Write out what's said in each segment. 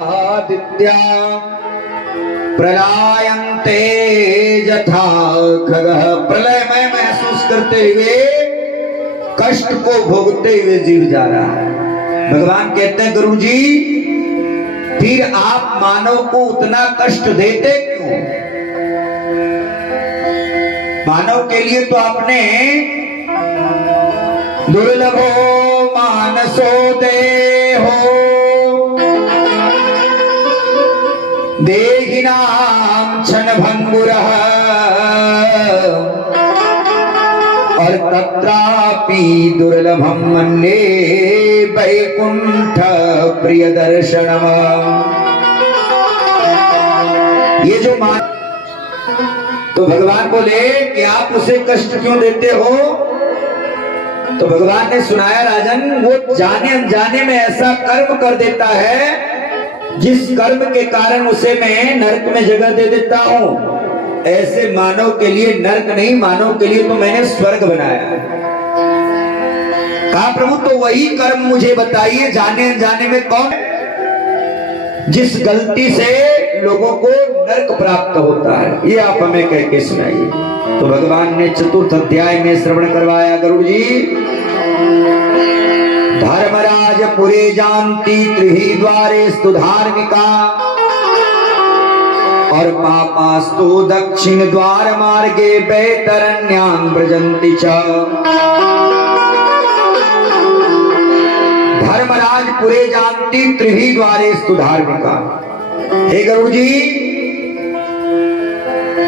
आदित्या प्रलयन्ते यथा खगः। प्रलय में महसूस करते हुए कष्ट को भोगते हुए जीव जा रहा है। भगवान कहते हैं गुरु जी फिर आप मानव को उतना कष्ट देते क्यों? मानव के लिए तो आपने दुर्लभो मानसो देहो देहिनाम क्षण भंगुरः और तत्रापि दुर्लभम मन्ये वैकुंठ प्रिय दर्शनम। ये जो मान तो भगवान बोले कि आप उसे कष्ट क्यों देते हो? तो भगवान ने सुनाया राजन वो जाने अनजाने में ऐसा कर्म कर देता है जिस कर्म के कारण उसे मैं नरक में जगह दे देता हूं। ऐसे मानव के लिए नरक नहीं, मानव के लिए तो मैंने स्वर्ग बनाया। कहा प्रभु तो वही कर्म मुझे बताइए जाने अनजाने में कौन जिस गलती से लोगों को नरक प्राप्त होता है, ये आप हमें कह के सुनाइए। तो भगवान ने चतुर्थ अध्याय में श्रवण करवाया गुरु जी। धर्मराज पुरे जानती त्रिहि द्वारेस्तु धार्मिका और पापास्तु दक्षिण द्वार मार्गे वैतरण्यां व्रजन्ति च। धर्मराज पुरे जानती त्रिहि द्वारेस्तु धार्मिका। हे गुरु जी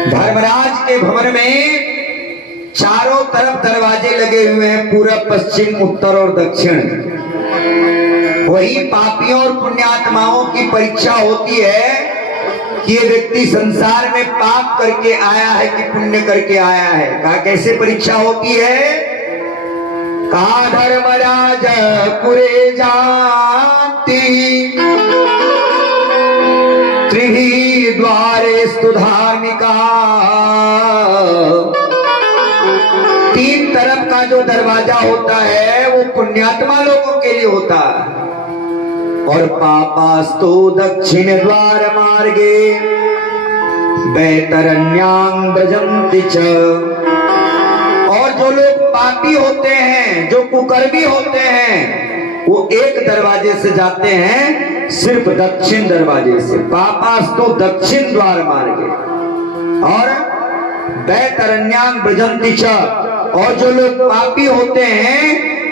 धर्मराज के भवन में चारों तरफ दरवाजे लगे हुए हैं, पूरब पश्चिम उत्तर और दक्षिण। वही पापियों और पुण्यात्माओं की परीक्षा होती है कि ये व्यक्ति संसार में पाप करके आया है कि पुण्य करके आया है। कहा कैसे परीक्षा होती है? कहा धर्मराज पुरे जानती त्रिहि द्वारेस्तु धार्मिका। तीन तरफ का जो दरवाजा होता है वो पुण्यात्मा लोगों के लिए होता है और पापास्तु दक्षिण द्वार मार्गे वैतरण्यां व्रजन्ति च। और जो लोग पापी होते हैं, जो कुकर्मी होते हैं, वो एक दरवाजे से जाते हैं, सिर्फ दक्षिण दरवाजे से। पापास्तु दक्षिण द्वार मार्गे और वैतरण्यां व्रजन्ति च। और जो लोग पापी होते हैं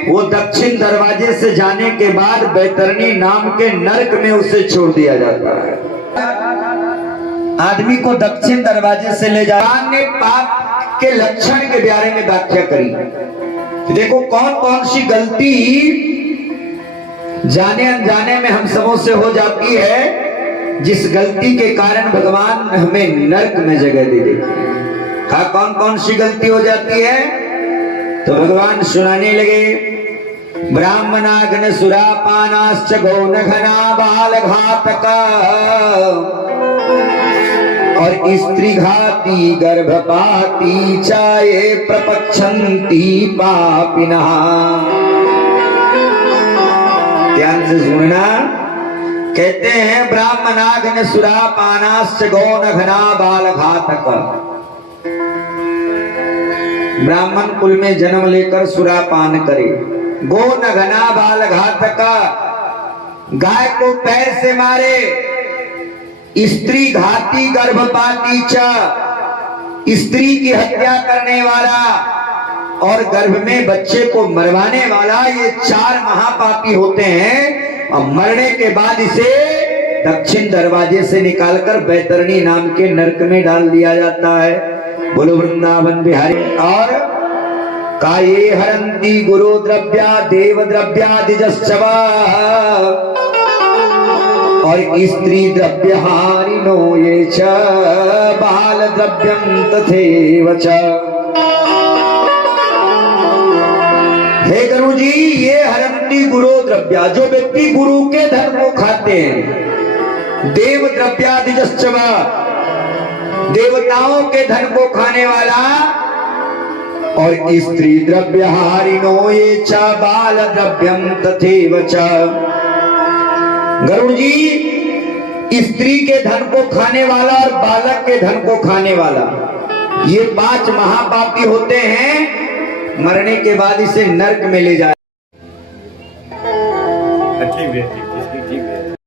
वो दक्षिण दरवाजे से जाने के बाद वैतरणी नाम के नरक में उसे छोड़ दिया जाता है। आदमी को दक्षिण दरवाजे से ले जाने ने पाप के लक्षण के बारे में व्याख्या करी। देखो कौन कौन सी गलती जाने अनजाने में हम सबों से हो जाती है, जिस गलती के कारण भगवान हमें नरक में जगह दे देते हैं। कहा कौन कौन सी गलती हो जाती है? तो भगवान सुनाने लगे ब्राह्मणाग्न सुरापानाश्च गौनघना बाल घातक और स्त्री घाती गर्भपाती चाये प्रपक्षन्ति पापिनः। ध्यान से सुनना। कहते हैं ब्राह्मणाग्न सुरापानाश्च गौनघना बाल घातक। ब्राह्मण कुल में जन्म लेकर सुरापान करे। गो नघना बाल घातक, गाय को पैर से मारे। स्त्री घाती गर्भपाती च, स्त्री की हत्या करने वाला और गर्भ में बच्चे को मरवाने वाला, ये चार महापापी होते हैं। और मरने के बाद इसे दक्षिण दरवाजे से निकालकर वैतरणी नाम के नरक में डाल दिया जाता है। बोलो वृंदावन बिहारी। और काये हरंती गुरु द्रव्या देव द्रव्यादिजश्चवा और स्त्री द्रव्य हारिनो ये च बाल द्रव्यम तथैव च। हे गुरु जी ये हरंती गुरु द्रव्या, जो व्यक्ति गुरु के धन को खाते हैं, देव द्रव्यादिजश्चवा देवताओं के धन को खाने वाला और स्त्री द्रव्यहारिणो ये च बाल द्रव्यम तथैव च। गरुड़ जी, स्त्री के धन को खाने वाला और बालक के धन को खाने वाला, ये 5 महापापी होते हैं। मरने के बाद इसे नरक में ले जाए। ठीक है।